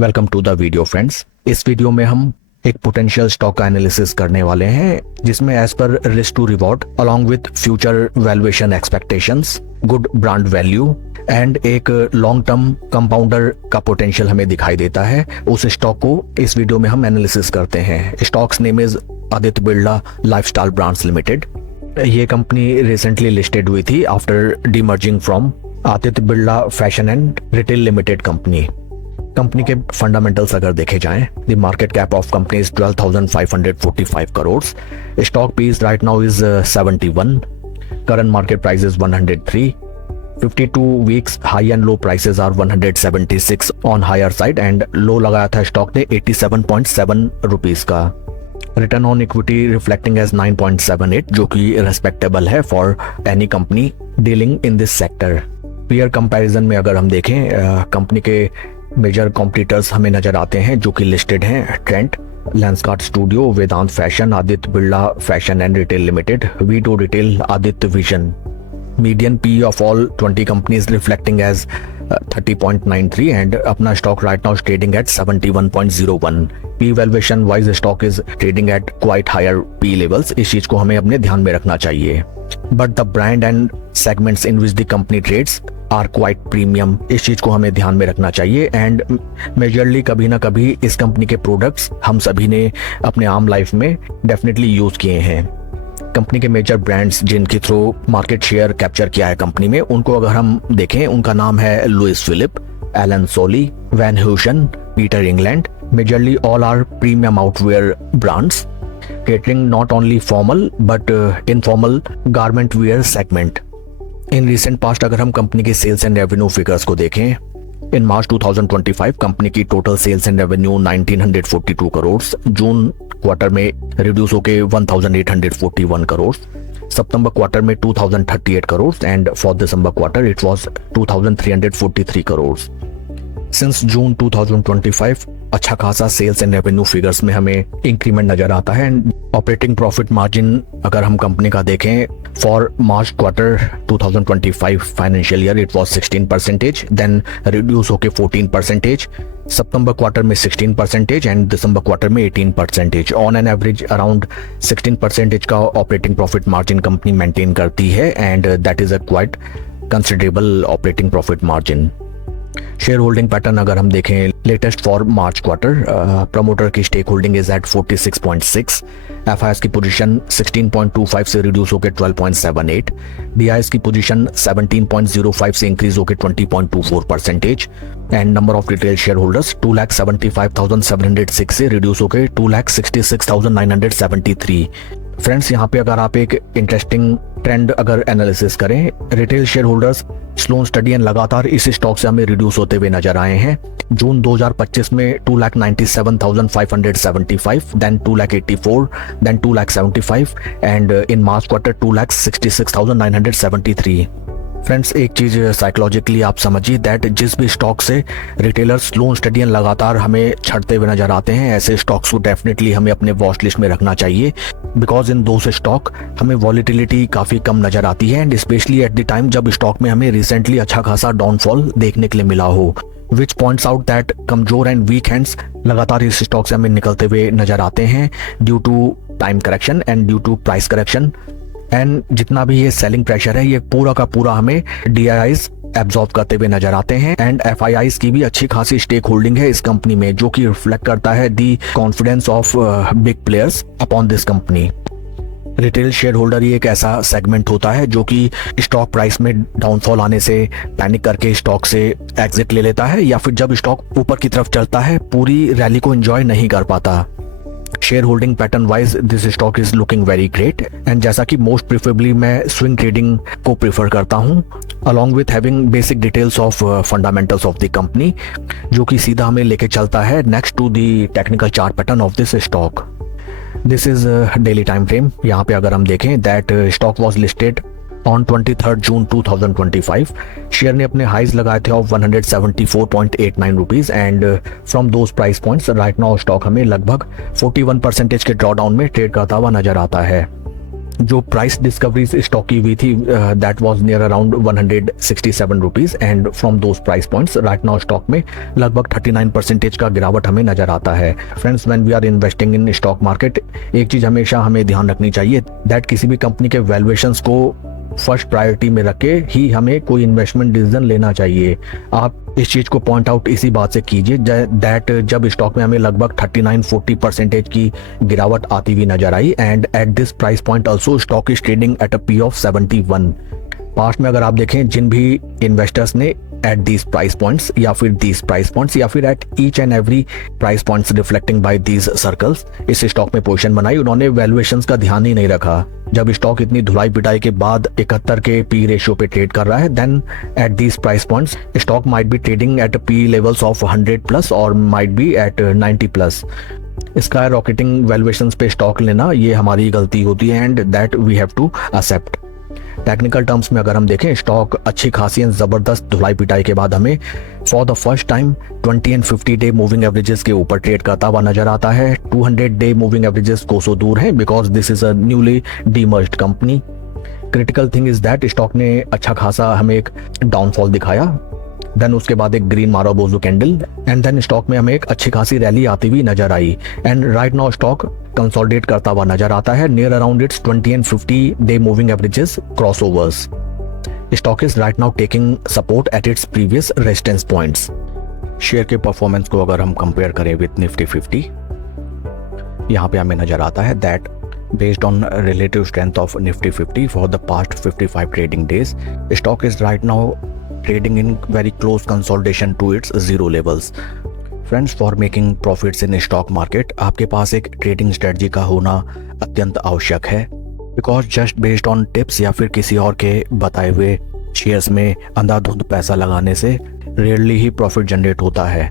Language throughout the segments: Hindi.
Welcome to the video friends. इस वीडियो में हम एक पोटेंशियल स्टॉक का एनालिसिस करने वाले हैं जिसमें एज पर risk to reward along with future valuation expectations, good brand value and एक लॉन्ग टर्म कंपाउंडर का पोटेंशियल हमें दिखाई देता है। उस स्टॉक को इस वीडियो में हम एनालिसिस करते हैं। Stocks name is Aditya Birla lifestyle brands limited. ये कंपनी रिसेंटली लिस्टेड हुई थी after demerging from Aditya Birla fashion and retail limited company. Company के फंडामेंटल्स अगर देखे जाएं, the market cap of company is 12,545 crore. Stock PEs right now is 71। Current market price is 103। 52 weeks high and low prices are 176 on higher side and low लगाया था स्टॉक ने 87.7 रुपीज का। Return on equity reflecting as 9.78 जो कि रेस्पेक्टेबल है for any company dealing in this sector. Peer comparison में अगर हम देखें, कंपनी के मेजर कॉम्पिटिटर्स हमें नजर आते हैं जो कि लिस्टेड हैं Trent, Lenskart studio, Vedant fashion, Aditya Birla fashion and retail limited, V2 retail, Aditya vision. Median PE of all 20 companies reflecting as 30.93 and अपना stock right now trading at 71.01। PE valuation wise stock is trading at quite higher PE levels. इस चीज को हमें अपने ध्यान में रखना चाहिए। But the brand and segments in which the company trades are quite premium. इस चीज को हमें ध्यान में रखना चाहिए एंड मेजरली कभी ना कभी इस कंपनी के प्रोडक्ट्स हम सभी ने अपने आम लाइफ में डेफिनेटली यूज किए हैं। कंपनी के मेजर ब्रांड्स जिनके थ्रू मार्केट शेयर कैप्चर किया है कंपनी में, उनको अगर हम देखें, उनका नाम है Louis Philippe, Allen Solly, Van Heusen, Peter England. Majorly all are premium outerwear brands catering not only formal but informal garment wear segment. In recent past अगर हम कंपनी के सेल्स एंड रेवेन्यू फिगर्स को देखें, इन मार्च 2025 कंपनी की total sales and revenue 1942 crore, June quarter में रिड्यूस होके 1841 करोड़, सितंबर क्वार्टर में 2038 crore and for December quarter it was 2343 crore. Since June 2025 अच्छा खासा सेल्स एंड रेवेन्यू फिगर्स में हमें इंक्रीमेंट नजर आता है। एंड ऑपरेटिंग प्रॉफिट मार्जिन अगर हम कंपनी का देखें, for March quarter 2025 financial year it was 16%, then reduce होके 14%, सितंबर क्वार्टर में 16% एंड दिसंबर क्वार्टर में 18%। ऑन एन एवरेज अराउंड 16% का operating profit margin company maintain करती है and that is a quite considerable operating profit margin. Share holding pattern अगर हम देखें, latest for March quarter, promoter की stake holding is at 46.6, FIIs की पोजीशन 16.25 से रिड्यूस होकर 12.78, डीआईएस की पोजीशन 17.05 से इंक्रीज होकर 20.24% and number of retail share holders 2,75,706 से रिड्यूस होकर 2,66,973। फ्रेंड्स, यहाँ पे अगर आप एक इंटरेस्टिंग ट्रेंड अगर एनालिसिस करें, retail share holders slow study and लगातार इस स्टॉक से हमें रिड्यूस होते हुए नजर आए हैं। जून 2025 में 2,97,575, then 2,84,000, then 2,75,000 and in March quarter 2,66,973। Friends, एक चीज साइकोलॉजिकली आप समझिए दैट जिस भी स्टॉक से रिटेलर्स स्लो स्टडी एंड लगातार हमें छटते हुए नजर आते हैं, ऐसे स्टॉक्स को डेफिनेटली हमें अपने वॉच लिस्ट में रखना चाहिए, बिकॉज इन दोस स्टॉक हमें वॉलिटिलिटी काफी कम नजर आती है and specially at the time जब स्टॉक में हमें रिसेंटली अच्छा खासा डाउनफॉल देखने के लिए मिला हो, विच पॉइंट्स आउट दैट कमजोर एंड वीक हैंड्स लगातार इस स्टॉक से हमें निकलते हुए नजर आते हैं due to time correction and due to price correction. And जितना भी ये सेलिंग प्रेशर है, ये पूरा का पूरा हमें डीआईआईज एब्जॉर्ब करते हुए नजर आते हैं एंड एफआईआईज की भी अच्छी खासी स्टेक होल्डिंग है इस कंपनी में, जो कि रिफ्लेक्ट करता है the confidence of big players upon this company. Retail share holder ही एक ऐसा सेगमेंट होता है जो कि स्टॉक प्राइस में डाउनफॉल आने से पैनिक करके स्टॉक से एग्जिट ले लेता है, या फिर जब स्टॉक ऊपर की तरफ चलता है पूरी रैली को एंजॉय नहीं कर पाता। Share holding pattern wise this stock is looking very great and जैसा कि मोस्ट प्रिफरेबली मैं स्विंग ट्रेडिंग को प्रेफर करता हूं along with having basic details of fundamentals of the company, जो कि सीधा हमें लेके चलता है next to the technical chart pattern of this stock. This is daily time frame. यहाँ पे अगर हम देखें that stock was listed on 23 June 2025। Share ने अपने हाइज लगाए थे of 174.89 rupees and from those price points right now stock हमें लगभग 41% के ड्रॉडाउन में ट्रेड करता हुआ नजर आता है। जो प्राइस डिस्कवरी स्टॉक की हुई थी that was near around 167 rupees and from those price points right now stock में लगभग 39% का गिरावट हमें नजर आता है। Friends, when we are investing in stock market, एक चीज हमेशा हमें ध्यान रखनी चाहिए दैट किसी भी कंपनी के वैल्यूएशंस को फर्स्ट प्रायोरिटी में रख के ही हमें कोई इन्वेस्टमेंट डिसीजन लेना चाहिए। आप इस चीज को पॉइंट आउट इसी बात से कीजिए दैट जब स्टॉक में हमें लगभग 39-40% की गिरावट आती हुई नजर आई and at this price point also stock is trading at a PE of 71। Past में अगर आप देखें जिन भी इन्वेस्टर्स ने एट दीज प्राइस पॉइंट्स या फिर दीज प्राइस पॉइंट्स या फिर at each and every price points reflecting by these circles इस स्टॉक में पोजीशन बनाई, उन्होंने वैल्यूएशंस का ध्यान ही नहीं रखा। जब स्टॉक इतनी धुलाई पिटाई के बाद 71 के पी रेशियो पे ट्रेड कर रहा है, then at these price points stock might be trading at P levels of 100+ और might be at 90+। Skyrocketing valuations पे स्टॉक लेना ये हमारी गलती होती है and that we have to accept. Technical terms में अगर हम देखें, स्टॉक अच्छी खासी जबरदस्त धुलाई पिटाई के बाद हमें for the first time 20 and 50 day moving averages के ऊपर ट्रेड करता हुआ नजर आता है। 200 डे मूविंग एवरेजेस कोसों दूर है because this is a newly demerged company. Critical thing is that stock ने अच्छा खासा हमें एक डाउनफॉल दिखाया, देन उसके बाद एक green marubozu candle and then stock में हमें एक अच्छी खासी रैली आती हुई नजर आई and right now stock consolidate करता हुआ नजर आता है near around its 20 and 50 day moving averages crossovers. Stock is right now taking support at its previous resistance points. Share के परफॉर्मेंस को अगर हम कंपेयर करें विद निफ्टी 50, यहाँ पे हमें नजर आता है that based on relative strength of Nifty 50 for the past 55 trading days, stock is right now trading in very close consolidation to its zero levels. Friends, for making profits in stock market, आपके पास एक ट्रेडिंग स्ट्रेटजी का होना अत्यंत आवश्यक है because just based on tips या फिर किसी और के बताए हुए शेयर्स में अंधाधुंध पैसा लगाने से रेयरली ही प्रॉफिट जनरेट होता है।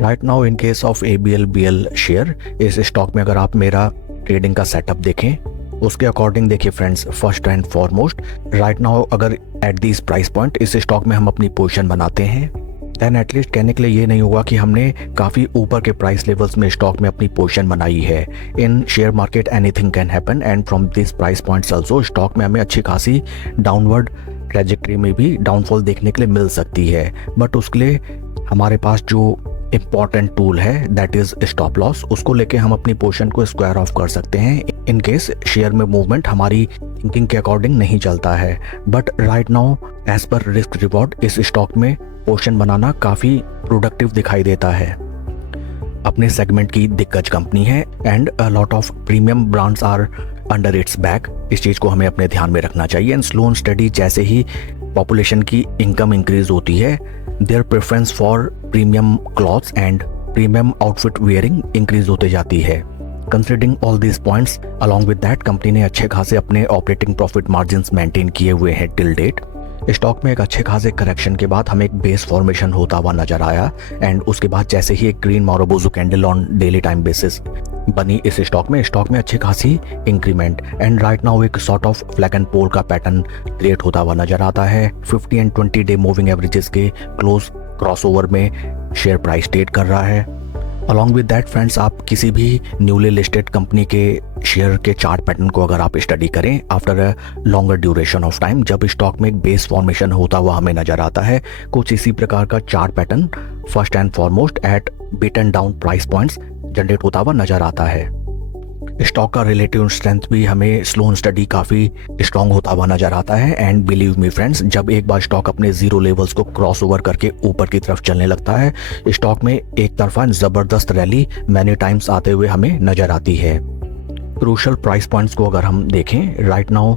Right now in case of ABL-BL share, इस स्टॉक में अगर आप मेरा ट्रेडिंग का सेटअप देखें उसके अकॉर्डिंग देखिए friends, first and foremost right now अगर एट दिस प्राइस पॉइंट इस स्टॉक में हम अपनी पोजीशन बनाते हैं देन एटलीस्ट कहने के लिए ये नहीं होगा कि हमने काफ़ी ऊपर के प्राइस लेवल्स में स्टॉक में अपनी पोजीशन बनाई है। In share market anything can happen and from this price points also stock में हमें अच्छी खासी डाउनवर्ड ट्रेजेक्टरी में भी डाउनफॉल देखने के लिए मिल सकती है, बट उसके लिए हमारे पास जो इम्पॉर्टेंट टूल है दैट इज स्टॉप लॉस, उसको लेके हम अपनी पोजीशन को स्क्वायर ऑफ कर सकते हैं इन केस शेयर में मूवमेंट हमारी थिंकिंग के अकॉर्डिंग नहीं चलता है। बट राइट नाउ एज पर रिस्क रिवॉर्ड इस स्टॉक में पोजीशन बनाना काफी प्रोडक्टिव दिखाई देता है। अपने सेगमेंट की दिग्गज कंपनी है and a lot of premium brands are under its back, इस चीज को हमें अपने ध्यान में रखना चाहिए एंड स्लो एंड स्टडी जैसे ही पॉपुलेशन की इनकम इंक्रीज होती है their preference for premium clothes and premium outfit wearing increase होते जाती है। Considering all these points along with that company ने अच्छे खासे अपने ऑपरेटिंग प्रॉफिट मार्जिन्स मेंटेन किए हुए हैं टिल डेट। स्टॉक में एक अच्छे खासे करेक्शन के बाद हमें एक बेस फॉर्मेशन होता हुआ नजर आया एंड उसके बाद जैसे ही एक green marubozu candle on daily time basis बनी इस स्टॉक में अच्छी खासी इंक्रीमेंट एंड राइट नाउ एक sort of flag and pole का पैटर्न क्रिएट होता हुआ नजर आता है। 50 एंड 20 डे मूविंग एवरेजेस के क्लोज क्रॉसओवर में शेयर प्राइस ट्रेड कर रहा है। अलॉन्ग विद दैट फ्रेंड्स, आप किसी भी न्यूली लिस्टेड कंपनी के शेयर के चार्ट पैटर्न को अगर आप स्टडी करें after a longer duration of time, जब स्टॉक में एक बेस फॉर्मेशन होता हुआ हमें नजर आता है, कुछ इसी प्रकार का chart pattern first and foremost at beaten down price points generate होता हुआ नजर आता है। स्टॉक का रिलेटिव स्ट्रेंथ भी हमें स्लो स्टडी काफी स्ट्रॉन्ग होता हुआ नजर आता है एंड बिलीव मी फ्रेंड्स, जब एक बार स्टॉक अपने जीरो लेवल्स को क्रॉस ओवर करके ऊपर की तरफ चलने लगता है, स्टॉक में एक तरफा जबरदस्त रैली मैनी टाइम्स आते हुए हमें नजर आती है। क्रूशल प्राइस पॉइंट्स को अगर हम देखें right now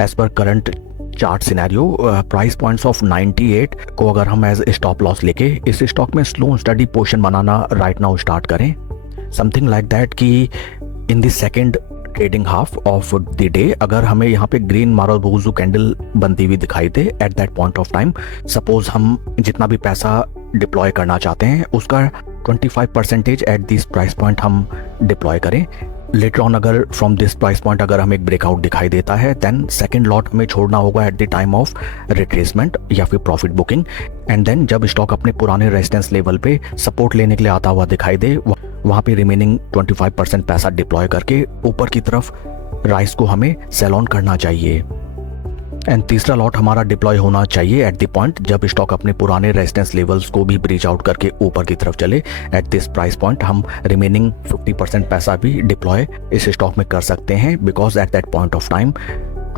as per current chart scenario, price points of 98 को अगर हम एज स्टॉप लॉस लेके इस स्टॉक में स्लो स्टडी पोजीशन बनाना राइट नाउ स्टार्ट करें, समथिंग लाइक दैट कि in the second trading half of the day अगर हमें यहाँ पे ग्रीन मारोबोजो कैंडल बनती हुई दिखाई दे at that point of time, suppose हम जितना भी पैसा डिप्लॉय करना चाहते हैं उसका 25% एट दिस प्राइस पॉइंट हम डिप्लॉय करें। लेटर ऑन अगर फ्रॉम दिस प्राइस पॉइंट अगर हमें एक ब्रेकआउट दिखाई देता है देन सेकंड लॉट हमें छोड़ना होगा at the time of retracement या फिर प्रॉफिट बुकिंग एंड देन जब स्टॉक अपने पुराने रेजिस्टेंस लेवल पे सपोर्ट लेने के लिए आता हुआ दिखाई दे वहाँ पे रिमेनिंग 25% पैसा डिप्लॉय करके ऊपर की तरफ राइस को हमें सेल ऑन करना चाहिए। एंड तीसरा लॉट हमारा डिप्लॉय होना चाहिए एट द पॉइंट जब स्टॉक अपने पुराने रेजिस्टेंस लेवल्स को भी ब्रीच आउट करके ऊपर की तरफ चले। एट दिस प्राइस पॉइंट हम रिमेनिंग 50% पैसा भी डिप्लॉय इस स्टॉक में कर सकते हैं, because at that point of time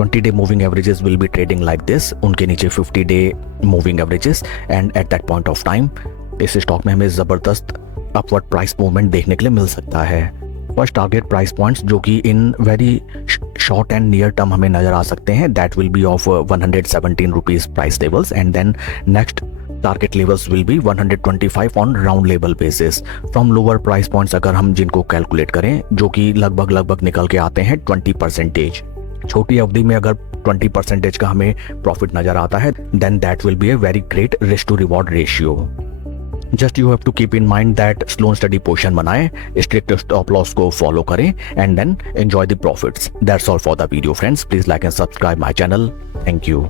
20-day moving averages will be trading like this, उनके नीचे 50-day moving averages, and eight that point of time इस स्टॉक में हमें ज़बरदस्त अपवर्ड प्राइस मूवमेंट देखने के लिए मिल सकता है। फर्स्ट टारगेट प्राइस पॉइंट्स जो कि in very short and near term हमें नजर आ सकते हैं, that will be of 117 rupees price levels, and then next target levels will be 125 on round level basis. From lower price points अगर हम जिनको कैलकुलेट करें, जो कि लगभग निकल के आते हैं 20%। छोटी अवधि में अगर 20% का हमें प्रॉफिट नजर आता है, then that will be a very great risk to reward ratio. Just you have to keep in mind that slow and steady position बनाएं, स्ट्रिक्ट स्टॉप लॉस को फॉलो करें, and then enjoy the profits. That's all for the video friends. Please like and subscribe my channel. Thank you.